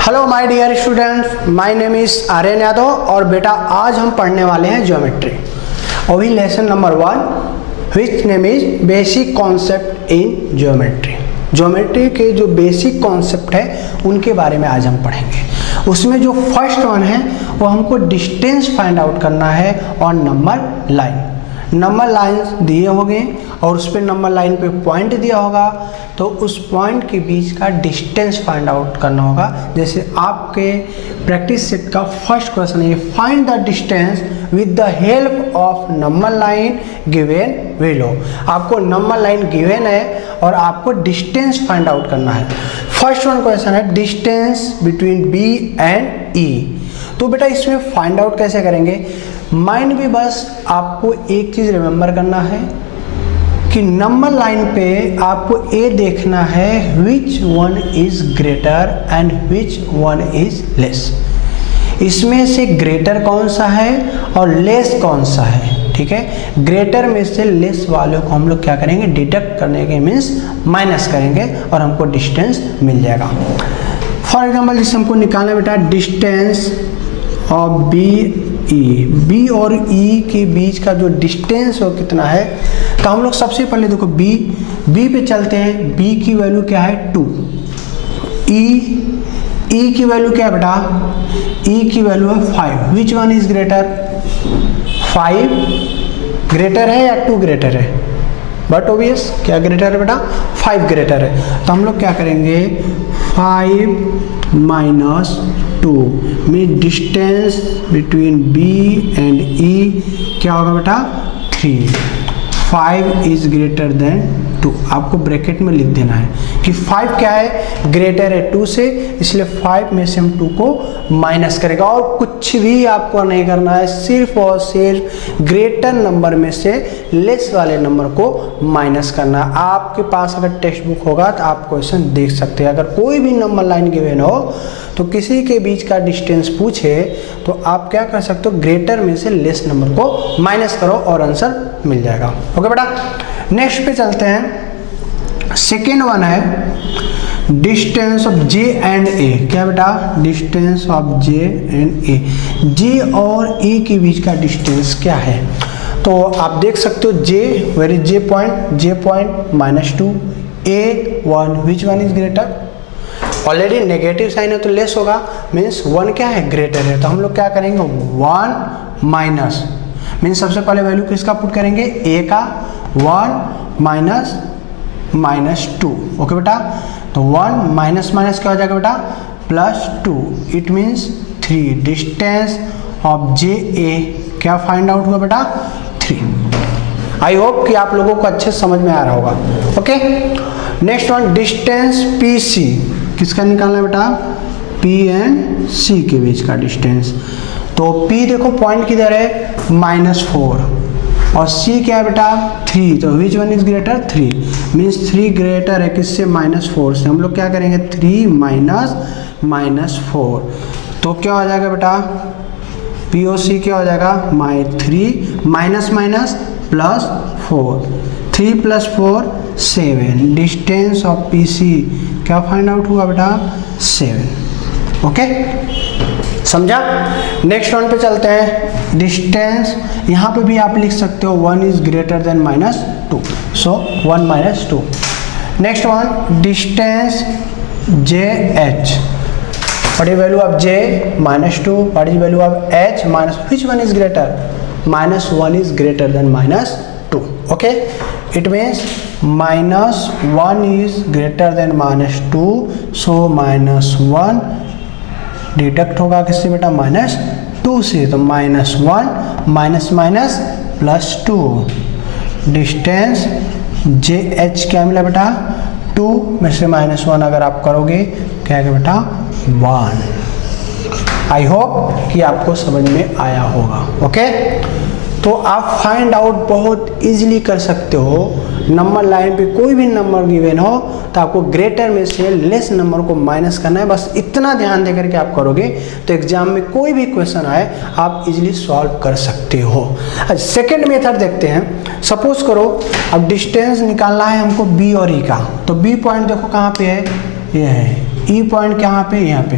Hello my dear students, my name is Aryan Yadav और बेटा आज हम पढ़ने वाले हैं ज्योमेट्री और भी lesson number 1 which name is basic concept in geometry. Geometry के जो बेसिक कॉन्सेप्ट है उनके बारे में आज हम पढ़ेंगे। उसमें जो फर्स्ट वन है वो हमको डिस्टेंस फाइंड आउट करना है और नंबर लाइन। नंबर लाइन्स दिए होंगे और उस पर नंबर लाइन पे पॉइंट दिया होगा, तो उस पॉइंट के बीच का डिस्टेंस फाइंड आउट करना होगा। जैसे आपके प्रैक्टिस सेट का फर्स्ट क्वेश्चन है, find the distance with the help of number line given below. आपको नंबर लाइन गिवन है और आपको डिस्टेंस फाइंड आउट करना है। फर्स्ट वन क्वेश्चन है डिस्टेंस बिटवीन बी एंड ई। तो बेटा इसमें फाइंड आउट कैसे करेंगे? माइंड में बस आपको एक चीज रिमेंबर करना है कि नंबर लाइन पे आपको ए देखना है विच one is greater and which one is less. इसमें से ग्रेटर कौन सा है और लेस कौन सा है, ठीक है। ग्रेटर में से लेस वालों को हम लोग क्या करेंगे, डिडक्ट करने के मीन्स माइनस करेंगे और हमको डिस्टेंस मिल जाएगा। फॉर एग्जाम्पल जिससे हमको निकालना बेटा डिस्टेंस ऑफ बी और ई के बीच का जो डिस्टेंस वो कितना है, तो हम लोग सबसे पहले देखो बी पे चलते हैं। बी की वैल्यू क्या है 2। ई की वैल्यू क्या है बेटा? ई की वैल्यू है 5। विच वन इज ग्रेटर? 5 ग्रेटर है या 2 ग्रेटर है? बट ओबियस क्या ग्रेटर है बेटा? 5 ग्रेटर है। तो हम लोग क्या करेंगे 5 माइनस 2 में डिस्टेंस बिटवीन बी एंड ई क्या होगा बेटा? 3। 5 इज ग्रेटर देन 2। आपको ब्रैकेट में लिख देना है कि 5 क्या है, ग्रेटर है 2 से, इसलिए 5 में से हम 2 को माइनस करेगा और कुछ भी आपको नहीं करना है, सिर्फ और सिर्फ ग्रेटर नंबर में से लेस वाले नंबर को माइनस करना है। आपके पास अगर टेक्स्ट बुक होगा तो आप क्वेश्चन देख सकते हैं। अगर कोई भी नंबर लाइन गिवन हो तो किसी के बीच का डिस्टेंस पूछे तो आप क्या कर सकते हो, ग्रेटर में से लेस नंबर को माइनस करो और आंसर मिल जाएगा। ओके बेटा, नेक्स्ट पे चलते हैं। सेकेंड वन है डिस्टेंस ऑफ जे एंड ए। क्या बेटा? डिस्टेंस ऑफ जे एंड ए। जे और ए के बीच का डिस्टेंस क्या है? तो आप देख सकते हो J, where is J point -2, A 1, which one is greater? Already negative sign है तो लेस होगा, मीन्स 1 क्या है, ग्रेटर है। तो हम लोग क्या करेंगे 1 माइनस, मीन्स सबसे पहले वैल्यू किसका पुट करेंगे, ए का। 1 माइनस -2। ओके बेटा, तो 1 माइनस क्या हो जाएगा बेटा? +2। It means 3। डिस्टेंस ऑफ जे ए क्या फाइंड आउट हुआ बेटा? 3। आई होप कि आप लोगों को अच्छे समझ में आ रहा होगा। Okay, next one distance P C. किसका निकालना है बेटा? P एंड C के बीच का डिस्टेंस। तो P देखो पॉइंट किधर है, -4 और C क्या है बेटा? 3। तो विच one is greater? 3। Means 3 greater है किससे? -4 से। हम लोग क्या करेंगे 3 माइनस 4। तो क्या हो जाएगा बेटा? P और C क्या हो जाएगा? 3 minus +4। 3 + 4 7। Distance of P C क्या फाइंड आउट हुआ बेटा? 7। ओके, समझा? नेक्स्ट वन पे चलते हैं। डिस्टेंस यहाँ पे भी आप लिख सकते हो 1 is greater then -2, so 1 - 2। Next one distance J H. What is value of J? -2। What is value of H? Which one is greater? -1 is greater then -2। Okay, it means -1 is greater than -2, so -1 deduct होगा किससे बेटा? -2 से। तो -1 +2। Distance जे H क्या मिला बेटा? 2 में से -1 अगर आप करोगे क्या है बेटा? 1। आई होप कि आपको समझ में आया होगा। ओके, तो आप फाइंड आउट बहुत इजीली कर सकते हो। नंबर लाइन पे कोई भी नंबर गिवन हो तो आपको ग्रेटर में से लेस नंबर को माइनस करना है। बस इतना ध्यान देकर के आप करोगे तो एग्जाम में कोई भी क्वेश्चन आए आप इजीली सॉल्व कर सकते हो। सेकंड मेथड देखते हैं। सपोज करो अब डिस्टेंस निकालना है हमको बी और ई का, तो बी पॉइंट देखो कहाँ पे है, ये है। ई पॉइंट कहाँ पे, यहाँ पे।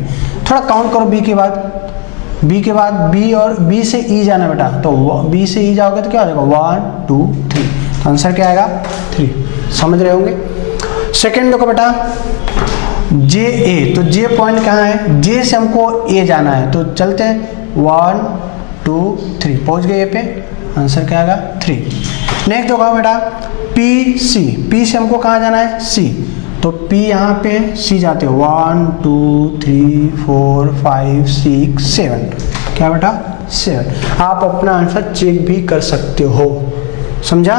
थोड़ा काउंट करो बी के बाद बी और बी से ई जाना बेटा, तो बी से ई जाओगे तो क्या हो जाएगा 1 2 3, तो आंसर क्या आएगा 3। समझ रहे होंगे। सेकेंड देखो बेटा जे ए, तो जे पॉइंट कहाँ है, जे से हमको ए जाना है, तो चलते हैं 1 2 3, पहुंच गए ए पे, आंसर क्या आएगा 3। नेक्स्ट देखो बेटा पी सी, पी से हमको कहाँ जाना है सी, तो P यहाँ पे C जाते हो 1 2 3 4 5 6 7, क्या बेटा 7। आप अपना आंसर चेक भी कर सकते हो, समझा।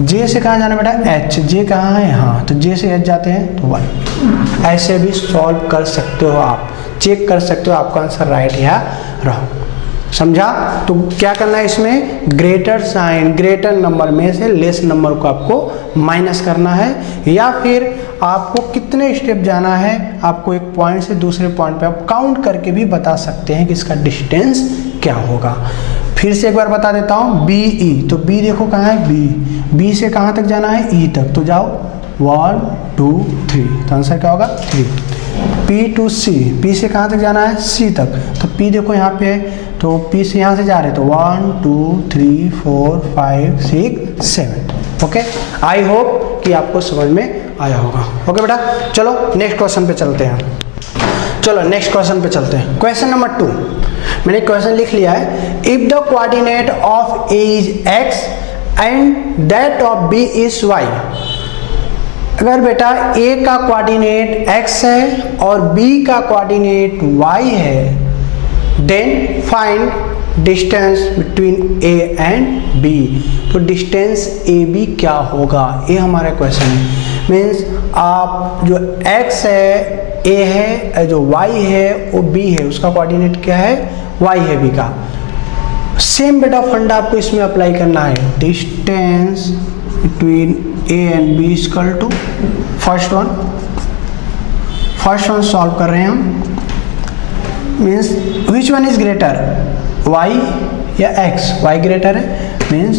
J से कहाँ जाना बेटा H, J कहाँ है यहाँ, तो J से H जाते हैं तो 1। ऐसे भी सॉल्व कर सकते हो, आप चेक कर सकते हो आपका आंसर राइट या रॉन्ग, समझा। तो क्या करना है इसमें, ग्रेटर साइन, ग्रेटर नंबर में से लेस नंबर को आपको माइनस करना है, या फिर आपको कितने स्टेप जाना है, आपको एक पॉइंट से दूसरे पॉइंट पे आप काउंट करके भी बता सकते हैं कि इसका डिस्टेंस क्या होगा। फिर से एक बार बता देता हूँ, बी ई, तो बी देखो कहाँ है बी से कहाँ तक जाना है ई तक, तो जाओ 1 2 3, तो आंसर क्या होगा 3। पी टू सी, पी से कहाँ तक जाना है सी तक, तो पी देखो यहाँ पे है, तो पी से यहाँ से जा रहे तो 1 2 3 4 5 6 7। ओके, आई होप कि आपको समझ में आया होगा। ओके बेटा, चलो नेक्स्ट क्वेश्चन पे चलते हैं। क्वेश्चन नंबर 2, मैंने क्वेश्चन लिख लिया है। If the coordinate of A is X and that of B is Y, अगर बेटा a का कोऑर्डिनेट x है और b का कोऑर्डिनेट y है, then find distance between a and b, तो डिस्टेंस ए बी क्या होगा, ये हमारा क्वेश्चन है। मीन्स आप जो x है a है, जो y है वो b है, उसका कोऑर्डिनेट क्या है y है b का। सेम बेटा फंडा आपको इसमें अप्लाई करना है, distance between a and b equal to first one solve कर रहे हैं हम, means which one is greater y या x, y ग्रेटर है, means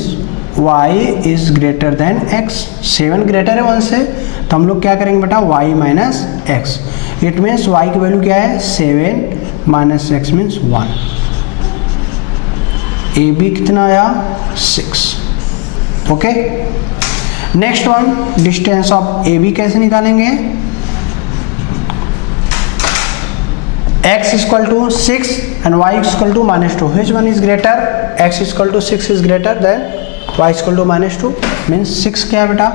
y is greater than x, 7 greater है 1 से, तो हम लोग क्या करेंगे बेटा y minus X, it means y की वैल्यू क्या है 7 minus X means 1, A B कितना आया 6। Okay, next one, distance of A B कैसे निकालेंगे, x equal to 6 and y equal to -2, which one is greater, x equal to 6 is greater than y equal to -2, means 6 क्या है बेटा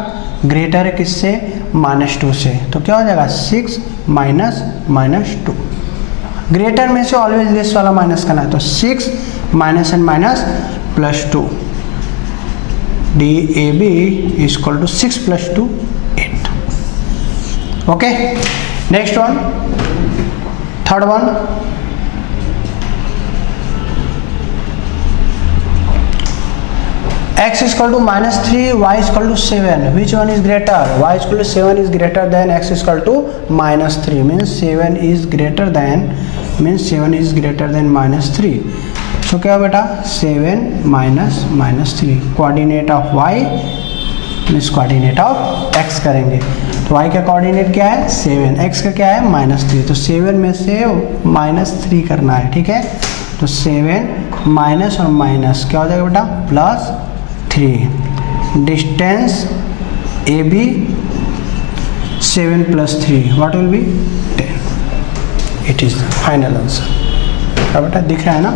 greater है किससे -2 से, तो क्या हो जाएगा 6 माइनस -2, ग्रेटर में से ऑलवेज लेस वाला माइनस करना है, तो 6 minus and minus +2, DAB equal to 6 + 2 8। Okay, next one, third one, x equal to -3, y equal to 7, which one is greater, y equal to 7 is greater than x equal to -3, means 7 is greater than -3, तो क्या बेटा 7 minus 3, coordinate of y means coordinate of x करेंगे, तो y का coordinate क्या है 7, x का क्या है -3, तो 7 में से -3 करना है, ठीक है, तो 7 माइनस और माइनस क्या हो जाएगा बेटा +3, distance A B 7 + 3 what will be 10, it is final answer. क्या बेटा दिख रहा है ना,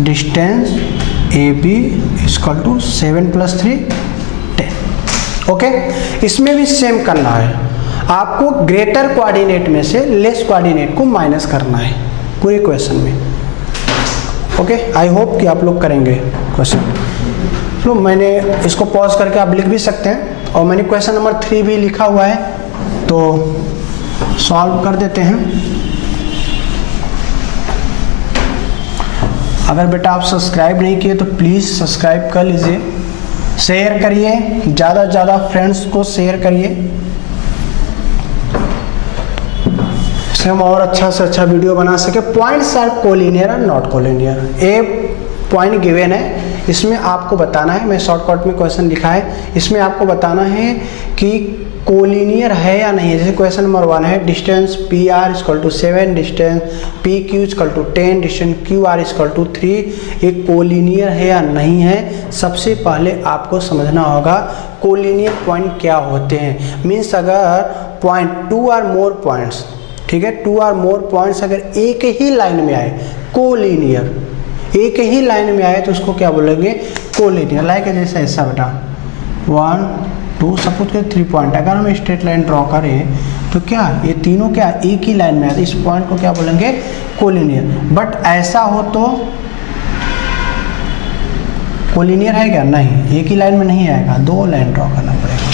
distance A B equal to 7 + 3 10। Okay, इसमें भी सेम करना है, आपको ग्रेटर कोऑर्डिनेट में से लेस कोऑर्डिनेट को माइनस करना है पूरे क्वेश्चन में। ओके, आई होप कि आप लोग करेंगे क्वेश्चन। तो मैंने इसको पॉज करके आप लिख भी सकते हैं, और मैंने क्वेश्चन नंबर 3 भी लिखा हुआ है, तो सॉल्व कर देते हैं। अगर बेटा आप सब्सक्राइब नहीं किए तो प्लीज़ सब्सक्राइब कर लीजिए, शेयर करिए, ज़्यादा से ज़्यादा फ्रेंड्स को शेयर करिए, इससे हम और अच्छा से अच्छा वीडियो बना सके। पॉइंट्स आर कोलिनियर और not collinear, A point given है, इसमें आपको बताना है, मैं शॉर्टकट में क्वेश्चन लिखा है, इसमें आपको बताना है कि कोलिनियर है या नहीं है। जैसे क्वेश्चन नंबर 1 है distance P R equal to 7, distance P Q equal to 10, distance Q R equal to 3, ये कोलिनियर है या नहीं है। सबसे पहले आपको समझना होगा कोलिनियर पॉइंट क्या होते हैं। मीन्स अगर पॉइंट 2 और मोर पॉइंट्स, ठीक है, 2 और मोर पॉइंट्स अगर एक ही लाइन में आए, कोलिनियर एक ही लाइन में आए तो उसको क्या बोलेंगे, कोलिनियर। लाइक जैसे ऐसा बेटा 1 2 सपोज के 3 पॉइंट, अगर हम स्ट्रेट लाइन ड्रॉ करें तो क्या ये तीनों क्या एक ही लाइन में आए, इस पॉइंट को क्या बोलेंगे, कोलिनियर। बट ऐसा हो तो कोलिनियर है क्या, नहीं, एक ही लाइन में नहीं आएगा, 2 लाइन ड्रॉ करना पड़ेगा।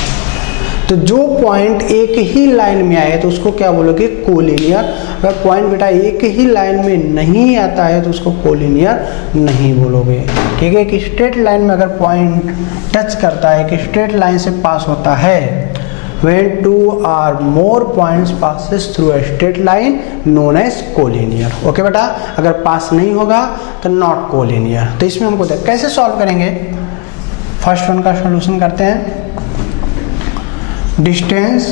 तो जो पॉइंट एक ही लाइन में आए तो उसको क्या बोलोगे, कोलिनियर। अगर पॉइंट बेटा एक ही लाइन में नहीं आता है तो उसको कोलिनियर नहीं बोलोगे, ठीक है। कि स्ट्रेट लाइन में अगर पॉइंट टच करता है, कि स्ट्रेट लाइन से पास होता है, when 2 or more points passes through a straight line known as collinear। Okay बेटा, अगर पास नहीं होगा तो नॉट कोलिनियर। तो इसमें हमको कैसे सॉल्व करेंगे, फर्स्ट वन का सॉल्यूशन करते हैं। Distance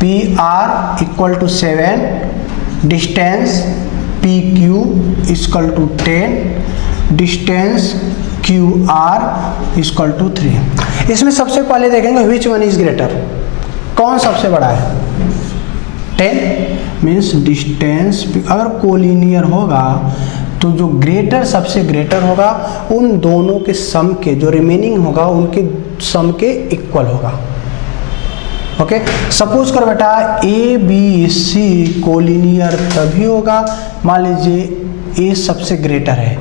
P R equal to 7, distance P Q equal to 10, distance Q R equal to 3। इसमें सबसे पहले देखेंगे विच वन इज ग्रेटर, कौन सबसे बड़ा है, 10 मीन्स डिस्टेंस। अगर कोलिनियर होगा तो जो ग्रेटर सबसे ग्रेटर होगा उन दोनों के सम के जो रिमेनिंग होगा उनके सम के इक्वल होगा। ओके, सपोज कर बेटा ए बी सी कोलिनियर तभी होगा, मान लीजिए ए सबसे ग्रेटर है,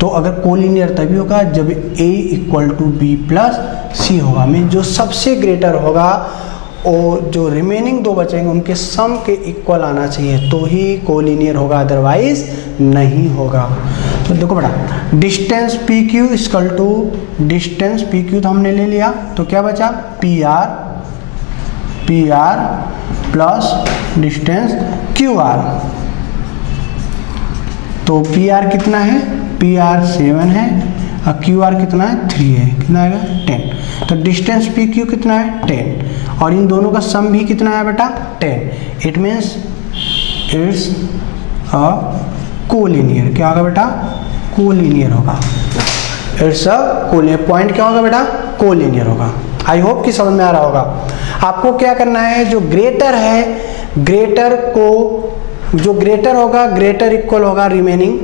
तो अगर कोलिनियर तभी होगा जब ए इक्वल टू बी प्लस सी होगा। मीन जो सबसे ग्रेटर होगा और जो रिमेनिंग 2 बचेंगे उनके सम के इक्वल आना चाहिए तो ही कोलिनियर होगा, अदरवाइज नहीं होगा। तो देखो बेटा distance P Q equal to, distance P Q तो हमने ले लिया, तो क्या बचा P R plus distance Q R. तो पी आर कितना है, पी आर 7 है और क्यू आर कितना है 3 है, कितना आएगा 10। तो डिस्टेंस पी क्यू कितना है 10 और इन दोनों का सम भी कितना है बेटा 10। It means it's a collinear. क्या होगा बेटा, कोलिनियर होगा। It's a collinear. पॉइंट क्या होगा बेटा, कोलिनियर होगा। आई होप कि समझ में आ रहा होगा। आपको क्या करना है, जो ग्रेटर है, ग्रेटर को, जो ग्रेटर होगा ग्रेटर इक्वल होगा रिमेनिंग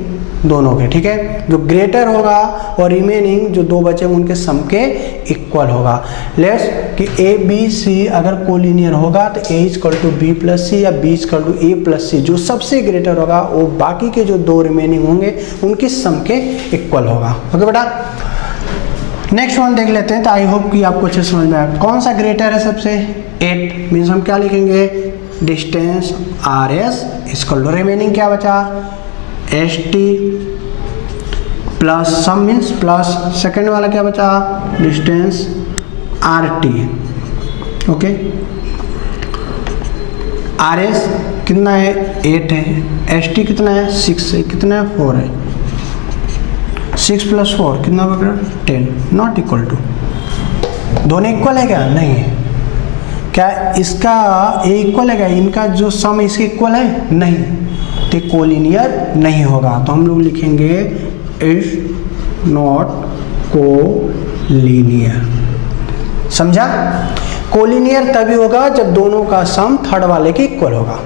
दोनों के, ठीक है। जो ग्रेटर होगा और रिमेनिंग जो 2 बचे उनके सम के इक्वल होगा। लेट्स कि ए बी सी अगर कोलिनियर होगा तो A equal to B plus C या B equal to A plus C, जो सबसे ग्रेटर होगा वो बाकी के जो 2 रिमेनिंग होंगे उनके सम के इक्वल होगा। ओके बेटा, नेक्स्ट वन देख लेते हैं। तो आई होप कि आपको अच्छे समझ में आया। कौन सा ग्रेटर है सबसे, 8 मीन्स हम क्या लिखेंगे, distance R S equal to remaining क्या बचा S T plus sum means plus second वाला क्या बचा distance R T. Okay, R S कितना है 8 है, एस टी कितना है 6 है, कितना है 4 है, 6 + 4 कितना होगा 10, नॉट इक्वल टू। दोनों इक्वल है क्या, नहीं है। क्या इसका ए इक्वल है क्या, इनका जो सम इसके इक्वल है, नहीं, तो कोलिनियर नहीं होगा। तो हम लोग लिखेंगे इज नॉट कोलिनियर। समझा, कोलिनियर तभी होगा जब दोनों का सम थर्ड वाले के इक्वल होगा।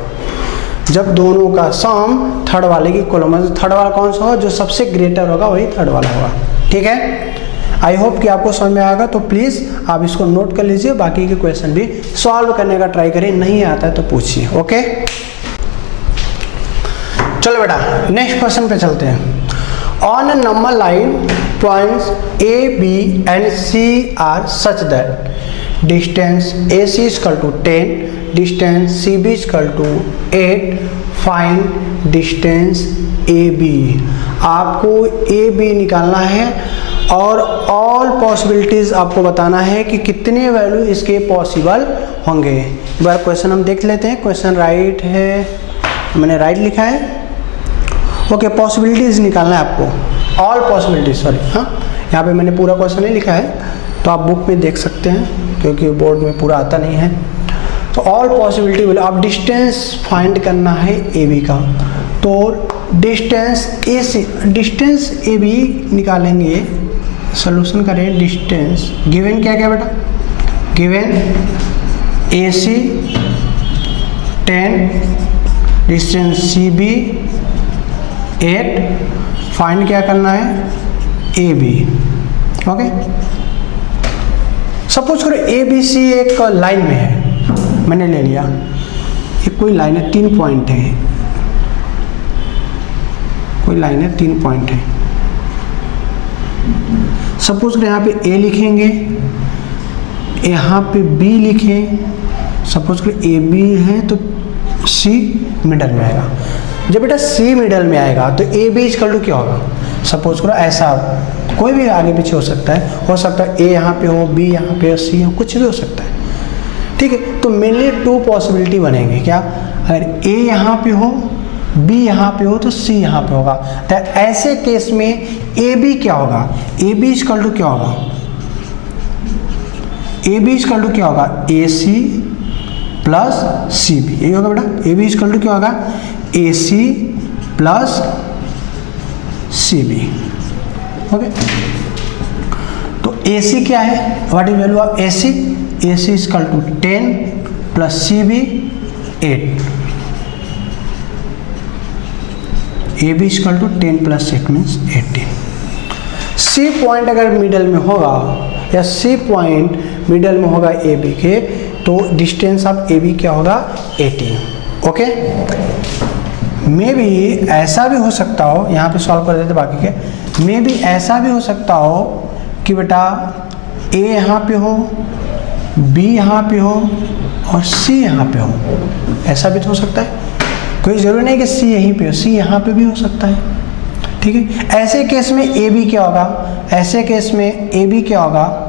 जब दोनों का सम थर्ड वाले की इक्वल होगा, थर्ड वाला कौन सा होगा, जो सबसे ग्रेटर होगा वही थर्ड वाला होगा। ठीक है, आई होप कि आपको समझ में आएगा। तो प्लीज़ आप इसको नोट कर लीजिए, बाकी के क्वेश्चन भी सॉल्व करने का ट्राई करिए, नहीं आता है तो पूछिए। ओके, चलो बेटा नेक्स्ट क्वेश्चन पे चलते हैं। On a number line points A B and C are such that distance A C equal to 10, distance C B equal to 8, find distance A B. आपको ए बी निकालना है और all possibilities आपको बताना है कि कितने वैल्यू इसके पॉसिबल होंगे। एक बार क्वेश्चन हम देख लेते हैं। क्वेश्चन राइट है, मैंने राइट लिखा है। ओके, पॉसिबिलिटीज निकालना है आपको, ऑल पॉसिबिलिटीज, सॉरी, हाँ यहाँ पे मैंने पूरा क्वेश्चन नहीं लिखा है, तो आप बुक में देख सकते हैं क्योंकि बोर्ड में पूरा आता नहीं है। तो ऑल पॉसिबिलिटी बोले, अब डिस्टेंस फाइंड करना है ए बी का, तो डिस्टेंस ए से डिस्टेंस ए बी निकालेंगे, सॉल्यूशन करें। डिस्टेंस गिवन क्या क्या बेटा, गिवन ए सी 10, डिस्टेंस सी बी 8, फाइंड क्या करना है ए बी। ओके, सपोज करो ए बी सी एक लाइन में है, मैंने ले लिया, ये कोई लाइन है, 3 पॉइंट है, कोई लाइन है 3 पॉइंट है। सपोज करो यहाँ पे ए लिखेंगे, यहाँ पे बी लिखें, सपोज करो ए बी है तो सी मिडल में आएगा। जब बेटा सी मिडल में आएगा तो ए बी इक्वल टू क्या होगा, सपोज करो ऐसा, कोई भी आगे पीछे हो सकता है ए यहाँ पे हो, बी यहाँ पे हो, सी हो, कुछ भी हो सकता है, ठीक है। तो मेनली 2 पॉसिबिलिटी बनेंगे, क्या, अगर ए यहाँ पे हो, बी यहाँ पे हो, तो सी यहाँ पे होगा। तो ऐसे केस में ए बी क्या होगा, ए बी इक्वल टू क्या होगा, ए बी इक्वल टू क्या होगा, A C plus C B, यही होगा बेटा। ए बी इक्वल टू क्या होगा, A C plus C B. Okay, तो ए सी क्या है, what is value of A C, A C equal to 10 plus C B 8, A B equal to 10 plus 8 means 18। C point अगर middle में होगा या C point middle में होगा A B के, तो डिस्टेंस ऑफ ए बी क्या होगा 18। ओके, मे बी ऐसा भी हो सकता हो, यहाँ पे सॉल्व कर देते बाकी के, मे बी ऐसा भी हो सकता हो कि बेटा ए यहाँ पे हो, बी यहाँ पे हो और सी यहाँ पे हो, ऐसा भी तो हो सकता है। कोई ज़रूरी नहीं कि सी यहीं पे हो, सी यहाँ पे भी हो सकता है, ठीक है। ऐसे केस में ए बी क्या होगा, ऐसे केस में ए बी क्या होगा,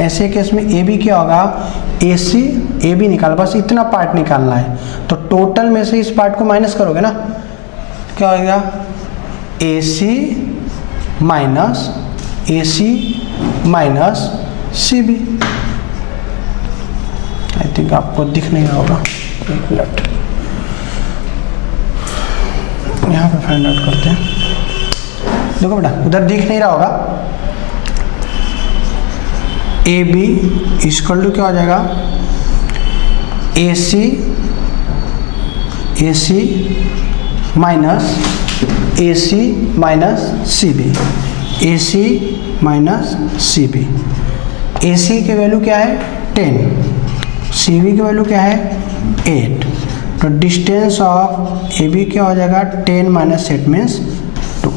ऐसे केस में ए बी क्या होगा, ए सी ए बी निकाल, बस इतना पार्ट निकालना है। तो टोटल में से इस पार्ट को माइनस करोगे ना, क्या होगा, A C minus C B. I think आपको दिख नहीं रहा होगा, एक मिनट यहाँ पे फाइंड आउट करते हैं। देखो बेटा उधर दिख नहीं रहा होगा, ए बी इक्वल टू क्या हो जाएगा, ए सी माइनस सी बी, ए सी माइनस सी बी। ए सी की वैल्यू क्या है 10, सी बी की वैल्यू क्या है 8, तो डिस्टेंस ऑफ ए बी क्या हो जाएगा 10 माइनस 8 मीन्स 2।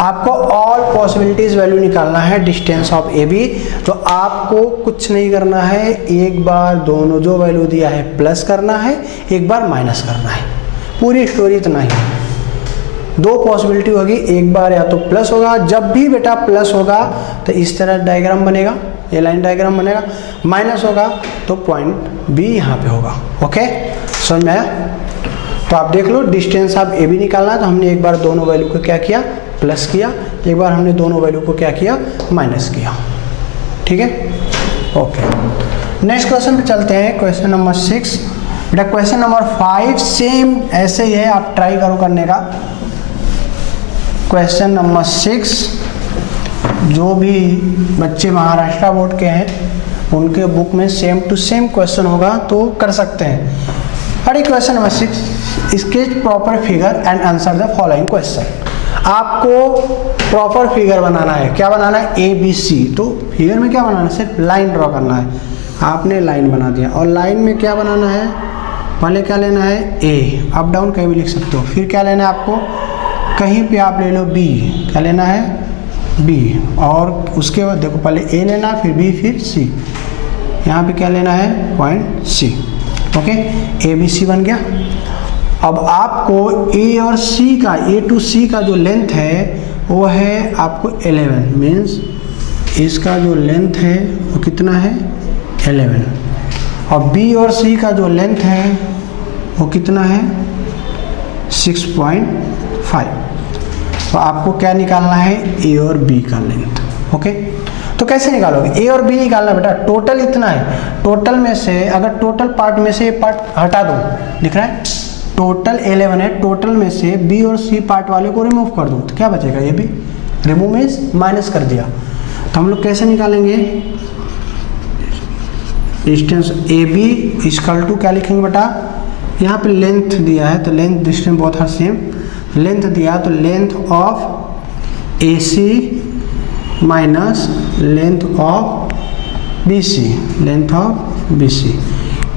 आपको ऑल पॉसिबिलिटीज वैल्यू निकालना है डिस्टेंस ऑफ ए बी। तो आपको कुछ नहीं करना है, एक बार दोनों जो वैल्यू दिया है प्लस करना है, एक बार माइनस करना है, पूरी स्टोरी इतना ही है। 2 पॉसिबिलिटी होगी, एक बार या तो प्लस होगा, जब भी बेटा प्लस होगा तो इस तरह डायग्राम बनेगा, ये लाइन डायग्राम बनेगा, माइनस होगा तो पॉइंट बी यहाँ पे होगा। ओके, समझ में आया? तो आप देख लो, डिस्टेंस ऑफ ए बी निकालना है, तो हमने एक बार दोनों वैल्यू को क्या किया, प्लस किया, एक बार हमने दोनों वैल्यू को क्या किया, माइनस किया। ठीक है, ओके। नेक्स्ट क्वेश्चन पे चलते हैं, क्वेश्चन नंबर 6। बेटा क्वेश्चन नंबर 5 सेम ऐसे ही है, आप ट्राई करो करने का। क्वेश्चन नंबर 6, जो भी बच्चे महाराष्ट्र बोर्ड के हैं उनके बुक में सेम टू सेम क्वेश्चन होगा, तो कर सकते हैं। अरे question number 6, sketch proper figure and answer the following question. आपको प्रॉपर फिगर बनाना है, क्या बनाना है, ए बी सी। तो फिगर में क्या बनाना है, सिर्फ लाइन ड्रॉ करना है। आपने लाइन बना दिया, और लाइन में क्या बनाना है, पहले क्या लेना है, ए, अप डाउन कहीं भी लिख सकते हो। फिर क्या लेना है आपको, कहीं पे आप ले लो बी, क्या लेना है, बी, और उसके बाद देखो पहले ए लेना, फिर बी, फिर सी। यहाँ पे क्या लेना है, point C. Okay, A B C बन गया। अब आपको ए और सी का, ए टू सी का जो लेंथ है वो है आपको 11, मीन्स इसका जो लेंथ है वो कितना है, 11। और बी और सी का जो लेंथ है वो कितना है, 6.5। तो आपको क्या निकालना है, ए और बी का लेंथ। ओके, तो कैसे निकालोगे, ए और बी निकालना बेटा, टोटल इतना है, टोटल में से अगर टोटल पार्ट में से ये पार्ट हटा दो, दिख रहा है टोटल 11 है, टोटल में से बी और सी पार्ट वाले को रिमूव कर दो तो क्या बचेगा, ये भी रिमूव मीन्स माइनस कर दिया। तो हम लोग कैसे निकालेंगे, distance A B equal to क्या लिखेंगे बेटा, यहाँ पे लेंथ दिया है तो लेंथ डिस्टेंस बहुत हर सेम, लेंथ दिया तो length of A C minus length of B C, length of B C,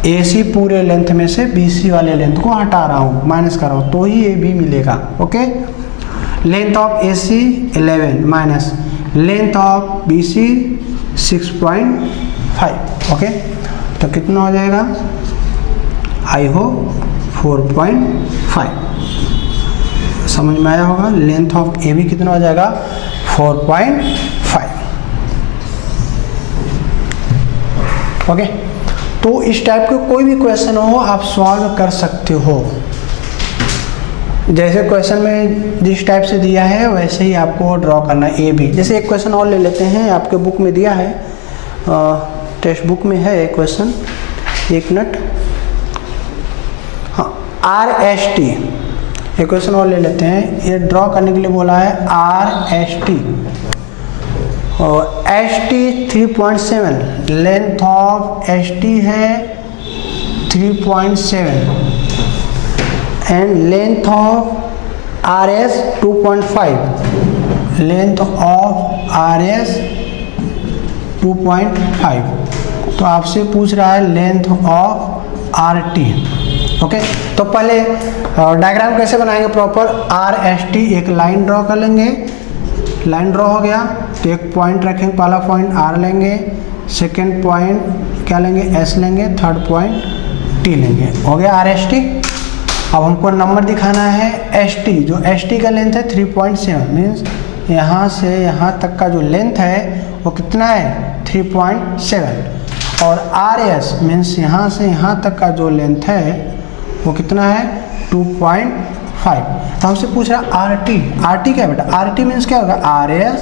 A C पूरे लेंथ में से बी सी वाले लेंथ को हटा रहा हूँ, माइनस कर रहा हूँ, तो ही ए बी मिलेगा। Okay, length of A C 11 minus length of B C 6.5। Okay, तो कितना हो जाएगा, आई होप 4.5 समझ में आया होगा। लेंथ ऑफ ए बी कितना हो जाएगा, 4.5। ओके, तो इस टाइप के कोई भी क्वेश्चन हो आप सॉल्व कर सकते हो, जैसे क्वेश्चन में जिस टाइप से दिया है वैसे ही आपको ड्रॉ करना है ए बी। जैसे एक क्वेश्चन और ले लेते हैं, आपके बुक में दिया है, टेक्स्ट बुक में है एक क्वेश्चन, एक मिनट, हाँ, आर एस टी, एक क्वेश्चन और ले लेते हैं, ये ड्रॉ करने के लिए बोला है आर एस टी, और S T 3.7, length of S T है 3.7 and length of R S 2.5, length of R S 2.5। तो आपसे पूछ रहा है length of R T. Okay, तो पहले डायग्राम कैसे बनाएंगे प्रॉपर, आर एस टी एक लाइन ड्रॉ कर लेंगे, लाइन ड्रॉ हो गया तो एक पॉइंट रखेंगे, पहला पॉइंट आर लेंगे, सेकेंड पॉइंट क्या लेंगे, एस लेंगे, थर्ड पॉइंट टी लेंगे, हो गया आर एस टी। अब हमको नंबर दिखाना है एस टी, जो एस टी का लेंथ है 3.7, मीन्स यहाँ से यहाँ तक का जो लेंथ है वो कितना है 3.7, और आर एस मीन्स यहाँ से यहाँ तक का जो लेंथ है वो कितना है 2.5। तो हमसे पूछ रहा है आर टी, आर टी क्या है बेटा, आर टी मीन्स क्या होगा, are S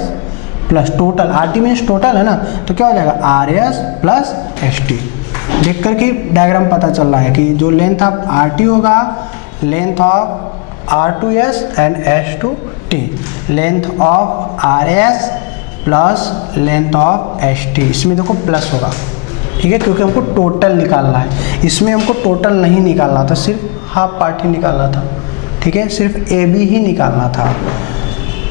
plus total, R T means total है ना, तो क्या हो जाएगा are S plus S T. देख कर के डायग्राम पता चल रहा है कि जो लेंथ ऑफ आर टी होगा, length of R to S and S to T, length of R S plus length of S T, इसमें देखो प्लस होगा, ठीक है, क्योंकि हमको टोटल निकालना है, इसमें हमको टोटल नहीं निकालना था, सिर्फ हाफ पार्ट ही निकालना था, ठीक है, सिर्फ ए बी ही निकालना था।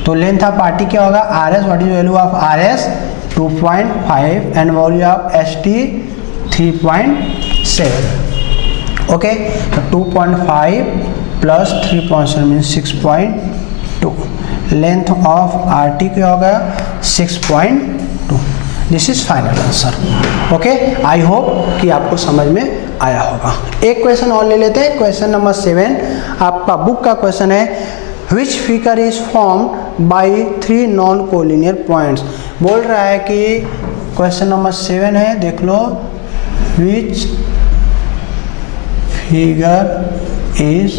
तो लेंथ ऑफ आर टी क्या होगा, R S, what is value of R S 2.5 and value of S T 3.7। Okay, तो 2.5 plus 3.7 means 6.2, length of R T क्या होगा 6.2। This is final answer. Okay, I hope कि आपको समझ में आया होगा। एक क्वेश्चन और ले लेते हैं, क्वेश्चन नंबर 7 आपका बुक का क्वेश्चन है, विच figure is formed by 3 non collinear points. बोल रहा है कि क्वेश्चन नंबर 7 है, देख लो, which figure is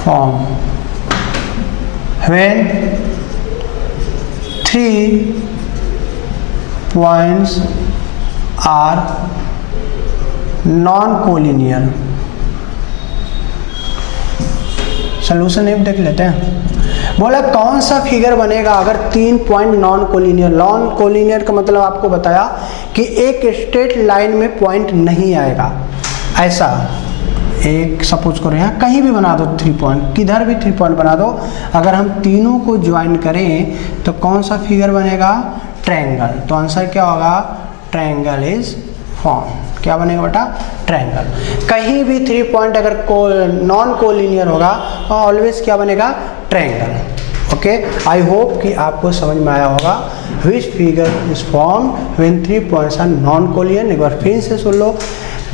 formed when 3 points are non-collinear। Solution एक देख लेते हैं। बोला कौन सा फिगर बनेगा अगर 3 point non collinear, non collinear का मतलब आपको बताया कि एक स्ट्रेट लाइन में पॉइंट नहीं आएगा, ऐसा एक सपोज करो यहाँ कहीं भी बना दो 3 पॉइंट, किधर भी 3 पॉइंट बना दो, अगर हम तीनों को ज्वाइन करें तो कौन सा फिगर बनेगा, ट्रायंगल। तो आंसर क्या होगा, ट्रायंगल इज फॉर्म। क्या बनेगा बेटा, ट्रायंगल। कहीं भी 3 पॉइंट अगर नॉन कोलिनियर होगा तो ऑलवेज क्या बनेगा, ट्रायंगल। ओके, आई होप कि आपको समझ में आया होगा। Which figure is form when 3 points are non collinear. एक बार फिर से सुन लो,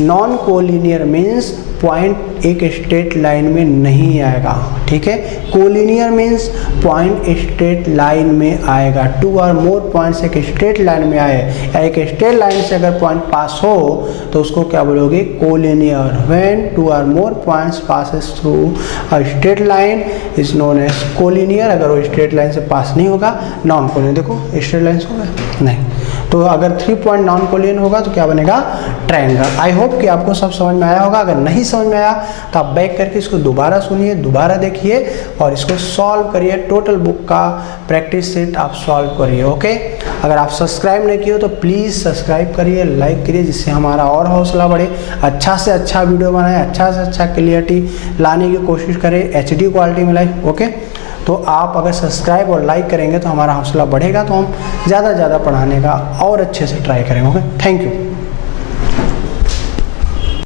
नॉन कोलिनियर मीन्स पॉइंट एक स्ट्रेट लाइन में नहीं आएगा, ठीक है। Collinear means point straight line में आएगा। 2 और मोर पॉइंट्स एक स्ट्रेट लाइन में आए या एक स्ट्रेट लाइन से अगर पॉइंट पास हो तो उसको क्या बोलोगे, कोलिनियर। व्हेन 2 और more points passes through a straight line is known as collinear. अगर वो स्ट्रेट लाइन से पास नहीं होगा, नॉन कोलिनियर। देखो स्ट्रेट लाइन से होगा नहीं, तो अगर 3 पॉइंट नॉन कोलियन होगा तो क्या बनेगा, ट्रायंगल। आई होप कि आपको सब समझ में आया होगा। अगर नहीं समझ में आया तो आप बैक करके इसको दोबारा सुनिए, दोबारा देखिए और इसको सॉल्व करिए। टोटल बुक का प्रैक्टिस सेट आप सॉल्व करिए। ओके, अगर आप सब्सक्राइब नहीं किए हो तो प्लीज़ सब्सक्राइब करिए, लाइक करिए, जिससे हमारा और हौसला बढ़े, अच्छा से अच्छा वीडियो बनाए, अच्छा से अच्छा क्लियरिटी लाने की कोशिश करें, HD क्वालिटी में लाए। ओके, तो आप अगर सब्सक्राइब और लाइक करेंगे तो हमारा हौसला बढ़ेगा, तो हम ज़्यादा से ज़्यादा पढ़ाने का और अच्छे से ट्राई करेंगे। Okay, thank you.